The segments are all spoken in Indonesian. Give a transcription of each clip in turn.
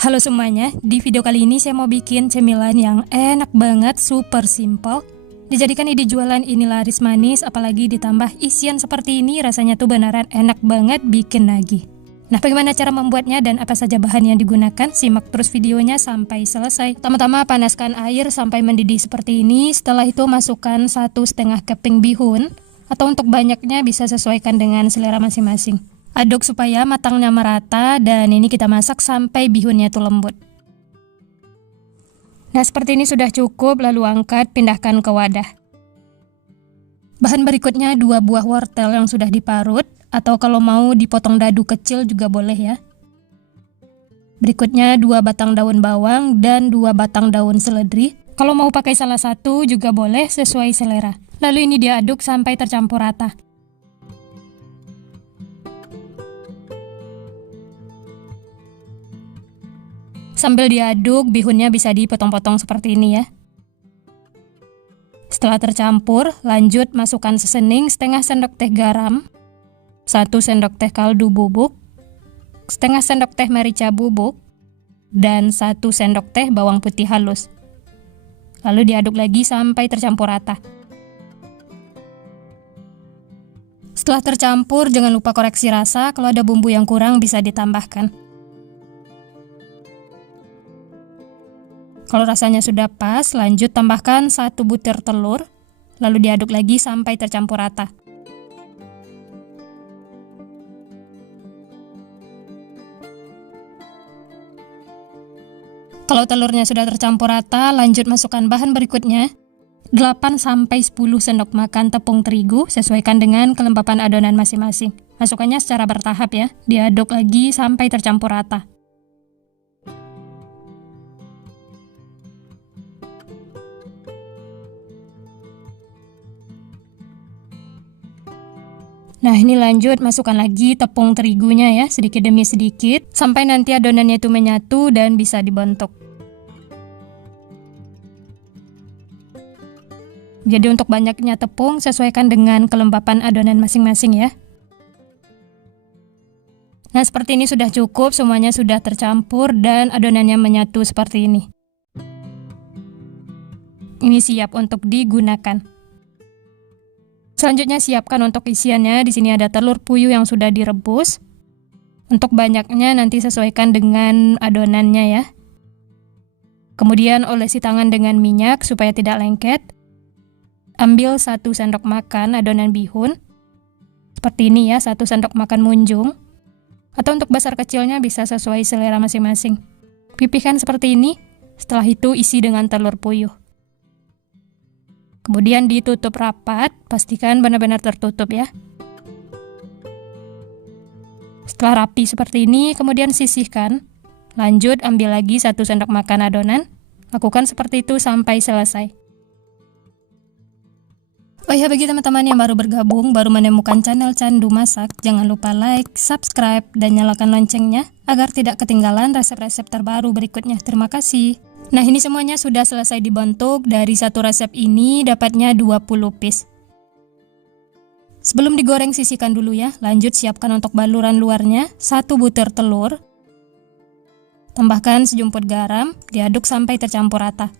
Halo semuanya, di video kali ini saya mau bikin cemilan yang enak banget, super simple. Dijadikan ide jualan ini laris manis, apalagi ditambah isian seperti ini, rasanya tuh beneran enak banget, bikin nagih. Nah, bagaimana cara membuatnya dan apa saja bahan yang digunakan? Simak terus videonya sampai selesai. Pertama-tama panaskan air sampai mendidih seperti ini. Setelah itu masukkan 1,5 keping bihun, atau untuk banyaknya bisa sesuaikan dengan selera masing-masing. Aduk supaya matangnya merata dan ini kita masak sampai bihunnya itu lembut. Nah, seperti ini sudah cukup, lalu angkat, pindahkan ke wadah. Bahan berikutnya 2 buah wortel yang sudah diparut, atau kalau mau dipotong dadu kecil juga boleh ya. Berikutnya 2 batang daun bawang dan 2 batang daun seledri. Kalau mau pakai salah satu juga boleh, sesuai selera. Lalu ini diaduk sampai tercampur rata. Sambil diaduk, bihunnya bisa dipotong-potong seperti ini ya. Setelah tercampur, lanjut masukkan sesening setengah sendok teh garam, 1 sendok teh kaldu bubuk, setengah sendok teh merica bubuk, dan 1 sendok teh bawang putih halus. Lalu diaduk lagi sampai tercampur rata. Setelah tercampur, jangan lupa koreksi rasa, kalau ada bumbu yang kurang bisa ditambahkan. Kalau rasanya sudah pas, lanjut tambahkan 1 butir telur, lalu diaduk lagi sampai tercampur rata. Kalau telurnya sudah tercampur rata, lanjut masukkan bahan berikutnya, 8-10 sendok makan tepung terigu, sesuaikan dengan kelembapan adonan masing-masing. Masukkannya secara bertahap ya, diaduk lagi sampai tercampur rata. Nah, ini lanjut masukkan lagi tepung terigunya ya, sedikit demi sedikit, sampai nanti adonannya itu menyatu dan bisa dibentuk. Jadi untuk banyaknya tepung, sesuaikan dengan kelembapan adonan masing-masing ya. Nah, seperti ini sudah cukup, semuanya sudah tercampur dan adonannya menyatu seperti ini. Ini siap untuk digunakan. Selanjutnya siapkan untuk isiannya. Di sini ada telur puyuh yang sudah direbus. Untuk banyaknya nanti sesuaikan dengan adonannya ya. Kemudian olesi tangan dengan minyak supaya tidak lengket. Ambil 1 sendok makan adonan bihun. Seperti ini ya, 1 sendok makan munjung. Atau untuk besar kecilnya bisa sesuai selera masing-masing. Pipihkan seperti ini. Setelah itu isi dengan telur puyuh. Kemudian ditutup rapat, pastikan benar-benar tertutup ya. Setelah rapi seperti ini, kemudian sisihkan. Lanjut ambil lagi 1 sendok makan adonan. Lakukan seperti itu sampai selesai. Oh ya, bagi teman-teman yang baru bergabung, baru menemukan channel Candu Masak, jangan lupa like, subscribe, dan nyalakan loncengnya agar tidak ketinggalan resep-resep terbaru berikutnya. Terima kasih. Nah, ini semuanya sudah selesai dibentuk. Dari satu resep ini dapatnya 20 piece. Sebelum digoreng, sisihkan dulu ya. Lanjut siapkan untuk baluran luarnya 1 butir telur. Tambahkan sejumput garam, diaduk sampai tercampur rata.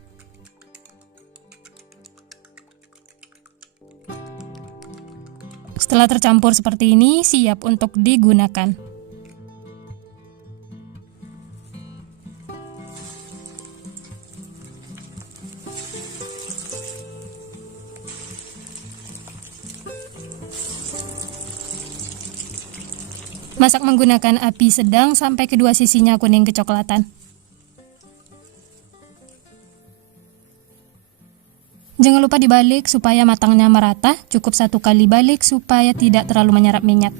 Setelah tercampur seperti ini, siap untuk digunakan. Masak menggunakan api sedang sampai kedua sisinya kuning kecoklatan. Jangan lupa dibalik supaya matangnya merata, cukup 1 kali balik supaya tidak terlalu menyerap minyak.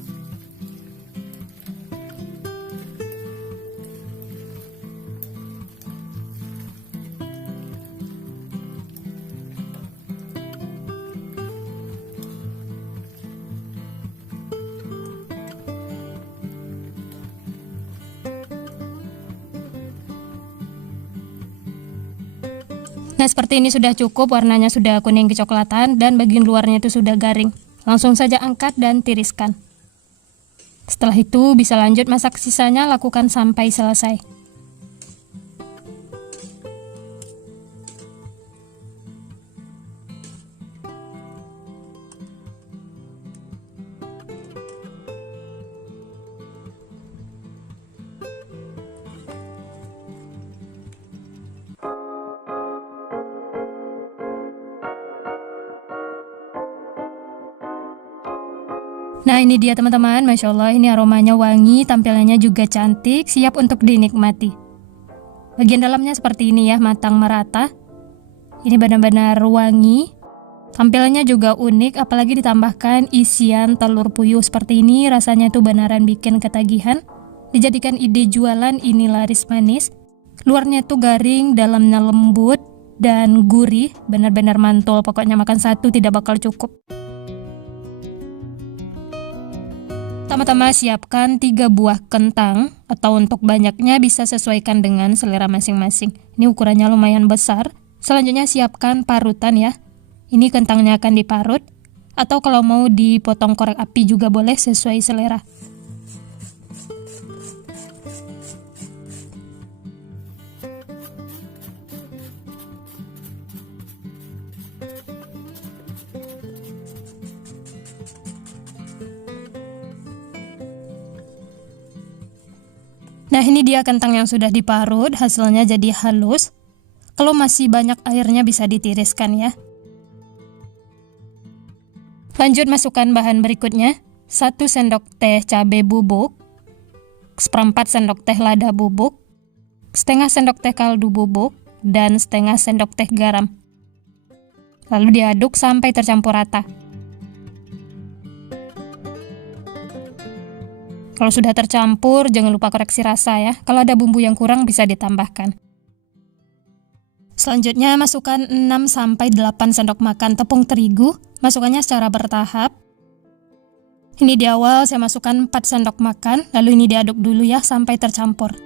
Nah, seperti ini sudah cukup, warnanya sudah kuning kecoklatan dan bagian luarnya itu sudah garing. Langsung saja angkat dan tiriskan. Setelah itu bisa lanjut masak sisanya, lakukan sampai selesai. Nah ini dia teman-teman, Masya Allah ini aromanya wangi, tampilannya juga cantik, siap untuk dinikmati. Bagian dalamnya seperti ini ya, matang merata. Ini benar-benar wangi. Tampilannya juga unik, apalagi ditambahkan isian telur puyuh seperti ini, rasanya tuh beneran bikin ketagihan. Dijadikan ide jualan, ini laris manis. Luarnya tuh garing, dalamnya lembut dan gurih, benar-benar mantul. Pokoknya makan satu tidak bakal cukup. Pertama-tama siapkan 3 buah kentang, atau untuk banyaknya bisa sesuaikan dengan selera masing-masing. Ini ukurannya lumayan besar. Selanjutnya siapkan parutan ya. Ini kentangnya akan diparut, atau kalau mau dipotong korek api juga boleh sesuai selera. Nah ini dia kentang yang sudah diparut, hasilnya jadi halus. Kalau masih banyak airnya bisa ditiriskan ya. Lanjut masukkan bahan berikutnya, 1 sendok teh cabai bubuk, 1/4 sendok teh lada bubuk, setengah sendok teh kaldu bubuk, dan setengah sendok teh garam. Lalu diaduk sampai tercampur rata. Kalau sudah tercampur, jangan lupa koreksi rasa ya. Kalau ada bumbu yang kurang bisa ditambahkan. Selanjutnya masukkan 6-8 sendok makan tepung terigu. Masukkannya secara bertahap. Ini di awal saya masukkan 4 sendok makan, lalu ini diaduk dulu ya sampai tercampur.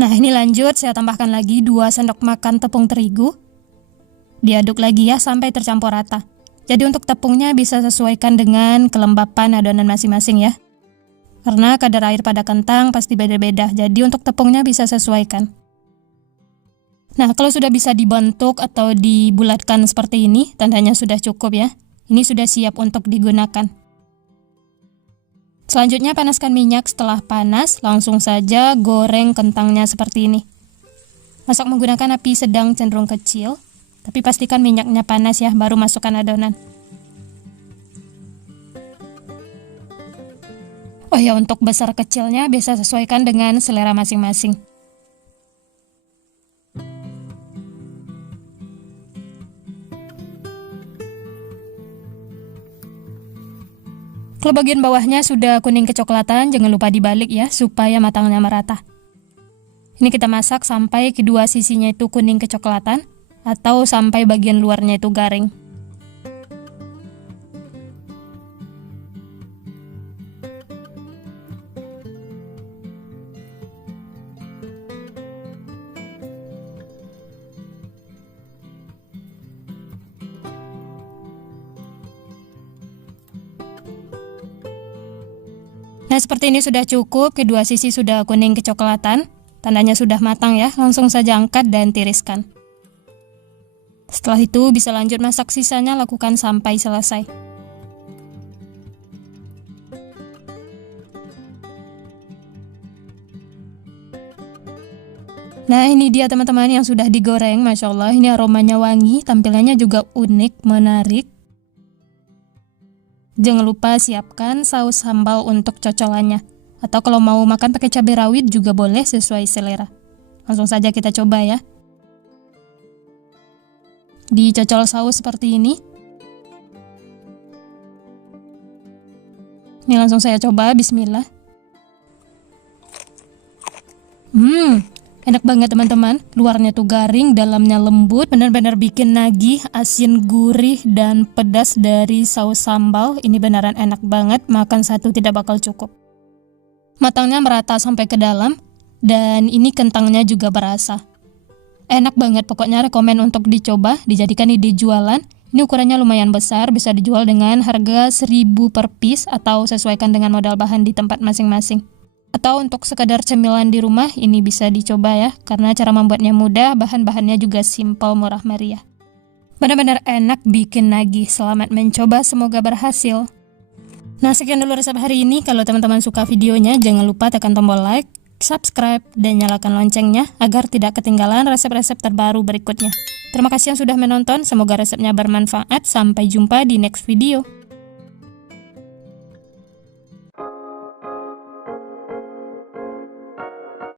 Nah ini lanjut, saya tambahkan lagi 2 sendok makan tepung terigu. Diaduk lagi ya sampai tercampur rata. Jadi untuk tepungnya bisa sesuaikan dengan kelembapan adonan masing-masing ya. Karena kadar air pada kentang pasti beda-beda, jadi untuk tepungnya bisa sesuaikan. Nah, kalau sudah bisa dibentuk atau dibulatkan seperti ini, tandanya sudah cukup ya. Ini sudah siap untuk digunakan. Selanjutnya panaskan minyak, setelah panas, langsung saja goreng kentangnya seperti ini. Masak menggunakan api sedang cenderung kecil, tapi pastikan minyaknya panas ya, baru masukkan adonan. Oh ya, untuk besar kecilnya bisa sesuaikan dengan selera masing-masing. Kalau bagian bawahnya sudah kuning kecoklatan, jangan lupa dibalik ya, supaya matangnya merata. Ini kita masak sampai kedua sisinya itu kuning kecoklatan, atau sampai bagian luarnya itu garing. Nah seperti ini sudah cukup, kedua sisi sudah kuning kecoklatan, tandanya sudah matang ya, langsung saja angkat dan tiriskan. Setelah itu bisa lanjut masak sisanya, lakukan sampai selesai. Nah ini dia teman-teman yang sudah digoreng, Masya Allah ini aromanya wangi, tampilannya juga unik, menarik. Jangan lupa siapkan saus sambal untuk cocolannya. Atau kalau mau makan pakai cabai rawit juga boleh sesuai selera. Langsung saja kita coba ya. Dicocol saus seperti ini. Ini langsung saya coba, bismillah. Enak banget teman-teman, luarnya tuh garing, dalamnya lembut, benar-benar bikin nagih, asin, gurih, dan pedas dari saus sambal. Ini beneran enak banget, makan satu tidak bakal cukup. Matangnya merata sampai ke dalam, dan ini kentangnya juga berasa. Enak banget, pokoknya rekomen untuk dicoba, dijadikan ide jualan. Ini ukurannya lumayan besar, bisa dijual dengan harga 1.000 per piece, atau sesuaikan dengan modal bahan di tempat masing-masing. Atau untuk sekadar cemilan di rumah, ini bisa dicoba ya, karena cara membuatnya mudah, bahan-bahannya juga simpel, murah meriah. Benar-benar enak, bikin nagih. Selamat mencoba, semoga berhasil. Nah sekian dulu resep hari ini, kalau teman-teman suka videonya, jangan lupa tekan tombol like, subscribe, dan nyalakan loncengnya agar tidak ketinggalan resep-resep terbaru berikutnya. Terima kasih yang sudah menonton, semoga resepnya bermanfaat. Sampai jumpa di next video.